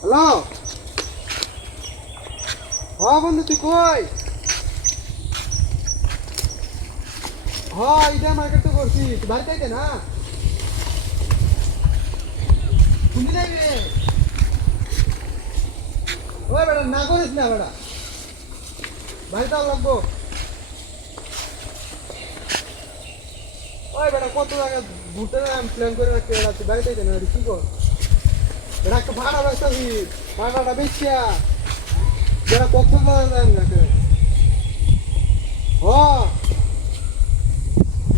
Hello, হ্যাঁ বন্ধু তুই কই? হ্যাঁ ইটা মার্কেট তো করছি, তুই বাড়িতে আইতে না? শুনতে যাবি রে? ওই বেটা না করিস না বেটা, বাড়িতে লাগবো। ওই বেটা কত জায়গা ঘুরতে প্ল্যান করে রাখতে বেটা, তুই বাড়িতে আইতে না? কি কর বেটা, একটা ভাড়া ব্যবসাছি, ভাড়াটা বেচিয়া বেটা কত যাকে হ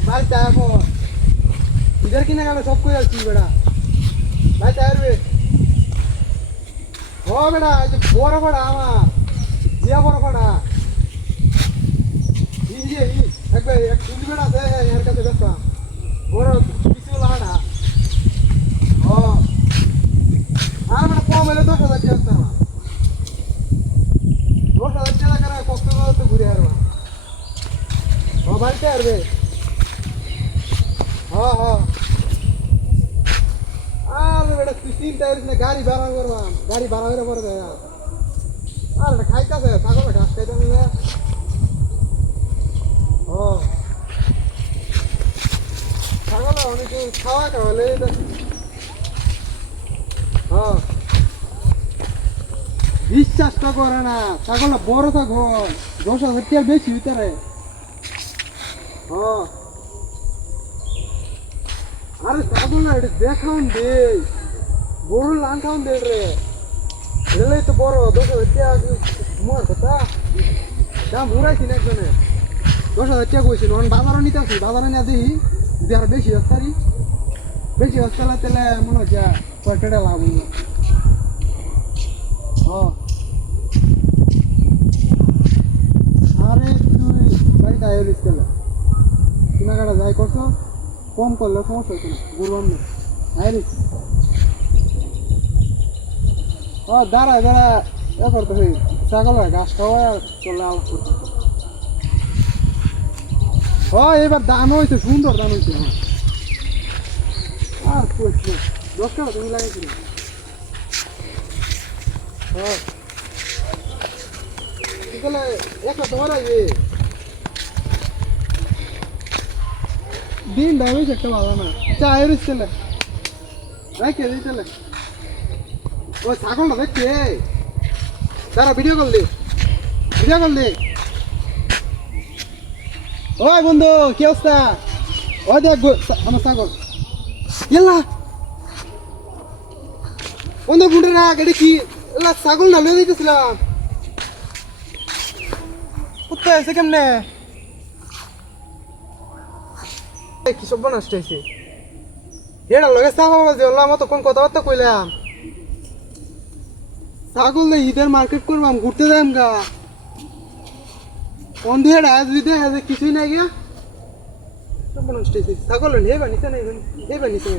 বাড়িতে এখন ইধার কিনা গেলে সব করে আসছিস বেটা, বাড়িতে আসবে। হ বেটা, এই যে বড় ভাড়া আমার জিয়া বড় ভাড়া একবার এক চুলি বেড়া আছে এর কাছে ব্যস্ত বড় কিছু লাড়া। হ আর বেটা কম হলে 10,000 টাকা আমার 10,000 টাকা করে কষ্ট তো ঘুরে আসবা। হ বাড়িতে আসবে। হ হ আর বেটা তুই চিন্তা করিস না, গাড়ি ভাড়া করবাম, গাড়ি ভাড়া করে পরে দেয় আর এটা খাইতেছে ছাগল ঘাস খাইতে নিলে। হ ছাগল অনেকে খাওয়া খাওয়ালে। হ্যাঁ বিশ্বাসটা করে না, ছাগল বড় থাকো 10,000 টাকা বেশি ভিতরে। হ্যাঁ আরে ছাগল না, এটা দেখাউন দে, গরুর লান খাউন দে রে, এলেই তো বড় 10,000 টাকা মোর কথা দাম ঘুরাইছি না একজনে 10,000 টাকা কইছি। নন বাজারও নিতে আসি, বাজারে না দিই যদি আর বেশি হস্তারি বেশি হস্তালা তেলে মনে হচ্ছে কয়েকটা লাভ হইল। হ্যাঁ আরে তুই বাড়িতে আইরিস তেলে কেনাকাটা যাই করছো, কম করলে সমস্যা হচ্ছে না, গরু আমি আইরিস। ও দাঁড়ায় দাঁড়ায় এ করতে হয়, ছাগল ঘাস খাওয়া চলে আলাপ করতে। ও এবার দাম হয়েছে, সুন্দর দাম হয়েছে আমার। আর 10 টাকা তুমি লাগাইছিল। হ্যাঁ তাহলে একটা তোমার আগে দিন দাম হয়েছে একটা ভালো না, চা আইরিস তেলে রাখে দিই তেলে। ও ছাগলটা দেখছে, দাঁড়া ভিডিও করলি, ভিডিও করলি। ওই বন্ধু কি অবস্থা? ওই দেখ আমার ছাগল এলা বন্ধু বুড়ে রাখ, এটা কি এলা ছাগল না লয়ে দিতেছিলাম, কোথায় আছে কেমনে কি সব নষ্ট হয়েছে। এটা লগে ছাগল ওলা মতো কোন কথাবার্তা কইলাম, ছাগল না ঈদের মার্কেট করবাম ঘুরতে যাইম গা বন্ধু, এটা আজ ঈদে আজ কিছুই নাই গিয়া সব নষ্ট হয়েছে। ছাগল হেবা নিচে নাই, হেবা নিচে